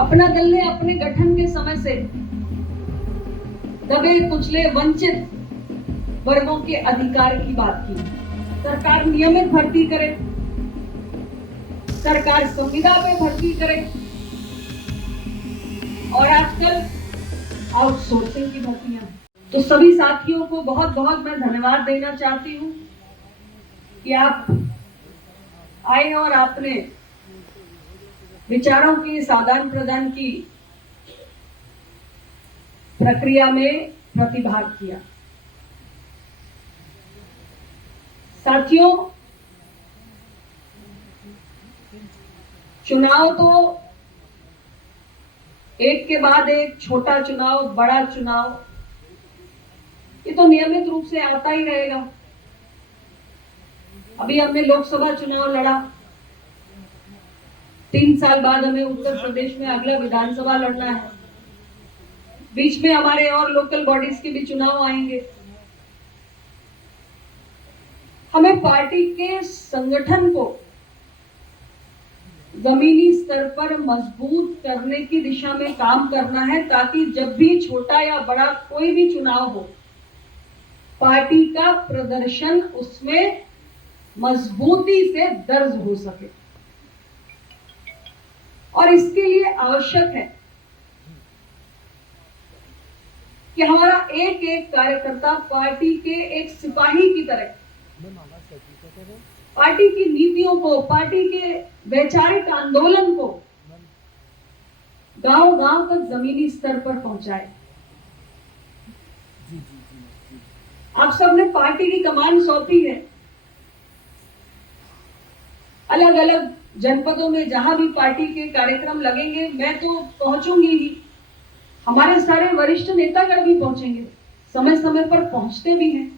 अपना दल ने अपने गठन के समय से दबे कुचले वंचित वर्गों के अधिकार की बात की। सरकार नियमित भर्ती करे, सरकार संविदा पे भर्ती करे और आजकल आउटसोर्सिंग की भर्तियां। तो सभी साथियों को बहुत बहुत मैं धन्यवाद देना चाहती हूं कि आप आए और आपने विचारों के इस आदान प्रदान की प्रक्रिया में प्रतिभाग किया। साथियों, चुनाव तो एक के बाद एक, छोटा चुनाव, बड़ा चुनाव, ये तो नियमित रूप से आता ही रहेगा। अभी हमने लोकसभा चुनाव लड़ा, 3 साल बाद हमें उत्तर प्रदेश में अगला विधानसभा लड़ना है। बीच में हमारे और लोकल बॉडीज के भी चुनाव आएंगे। हमें पार्टी के संगठन को जमीनी स्तर पर मजबूत करने की दिशा में काम करना है, ताकि जब भी छोटा या बड़ा कोई भी चुनाव हो, पार्टी का प्रदर्शन उसमें मजबूती से दर्ज हो सके। और इसके लिए आवश्यक है कि हमारा एक एक कार्यकर्ता पार्टी के एक सिपाही की तरह पार्टी की नीतियों को, पार्टी के वैचारिक आंदोलन को गांव-गांव तक जमीनी स्तर पर पहुंचाए। आप सबने पार्टी की कमान सौंपी है। अलग अलग जनपदों में जहां भी पार्टी के कार्यक्रम लगेंगे, मैं तो पहुंचूंगी ही, हमारे सारे वरिष्ठ नेतागण भी पहुंचेंगे, समय समय पर पहुंचते भी हैं।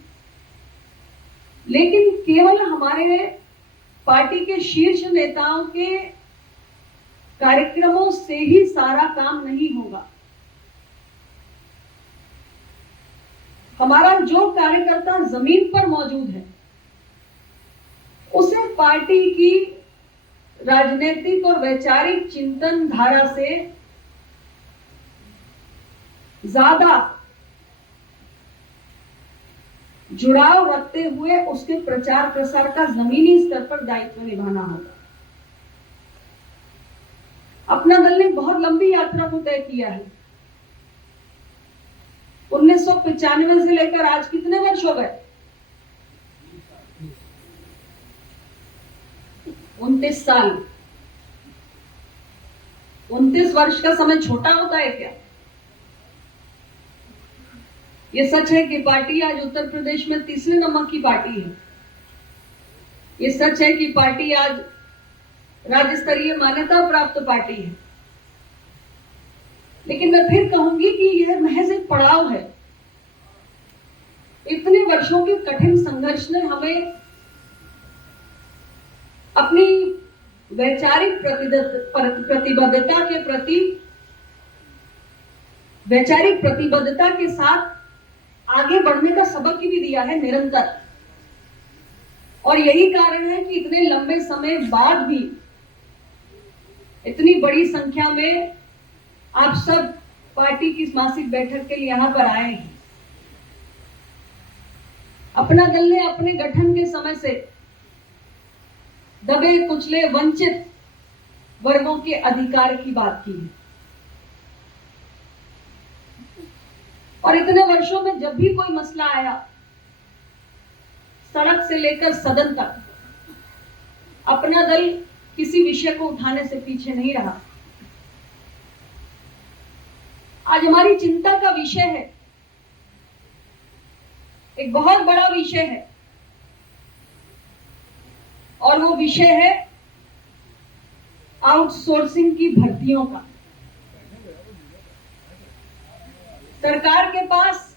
लेकिन केवल हमारे पार्टी के शीर्ष नेताओं के कार्यक्रमों से ही सारा काम नहीं होगा। हमारा जो कार्यकर्ता जमीन पर मौजूद है, उसे पार्टी की राजनीतिक और वैचारिक चिंतन धारा से ज्यादा जुड़ाव रखते हुए उसके प्रचार प्रसार का जमीनी स्तर पर दायित्व निभाना होगा। अपना दल ने बहुत लंबी यात्रा को तय किया है। 1995 से लेकर आज कितने वर्ष हो गए? 29 साल। 29 वर्ष का समय छोटा होता है क्या? ये सच है कि पार्टी आज उत्तर प्रदेश में तीसरे नंबर की पार्टी है। ये सच है कि पार्टी आज राज्य स्तरीय मान्यता प्राप्त पार्टी है। लेकिन मैं फिर कहूंगी कि यह महज एक पड़ाव है। इतने वर्षों के कठिन संघर्ष ने हमें अपनी वैचारिक प्रतिबद्धता के प्रति, वैचारिक प्रतिबद्धता के साथ आगे बढ़ने का सबक भी दिया है निरंतर। और यही कारण है कि इतने लंबे समय बाद भी इतनी बड़ी संख्या में आप सब पार्टी की मासिक बैठक के लिए यहां पर आए हैं। अपना दल ने अपने गठन के समय से दबे कुचले वंचित वर्गों के अधिकार की बात की है। और इतने वर्षों में जब भी कोई मसला आया, सड़क से लेकर सदन तक, अपना दल किसी विषय को उठाने से पीछे नहीं रहा। आज हमारी चिंता का विषय है, एक बहुत बड़ा विषय है, और वो विषय है आउटसोर्सिंग की भर्तियों का। सरकार के पास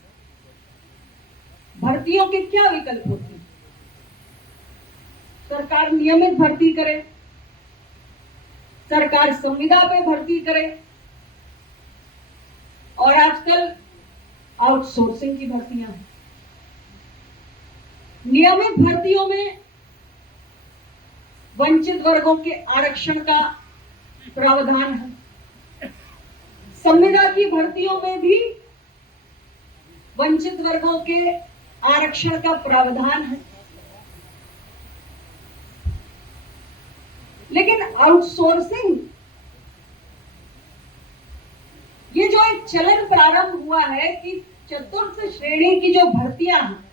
भर्तियों के क्या विकल्प होते हैं? सरकार नियमित भर्ती करे, सरकार संविदा पे भर्ती करे, और आजकल आउटसोर्सिंग की भर्तियां हैं। नियमित भर्तियों में वंचित वर्गों के आरक्षण का प्रावधान है। संविदा की भर्तियों में भी वंचित वर्गों के आरक्षण का प्रावधान है, लेकिन आउटसोर्सिंग ये जो एक चलन प्रारंभ हुआ है कि चतुर्थ श्रेणी की जो भर्तियां हैं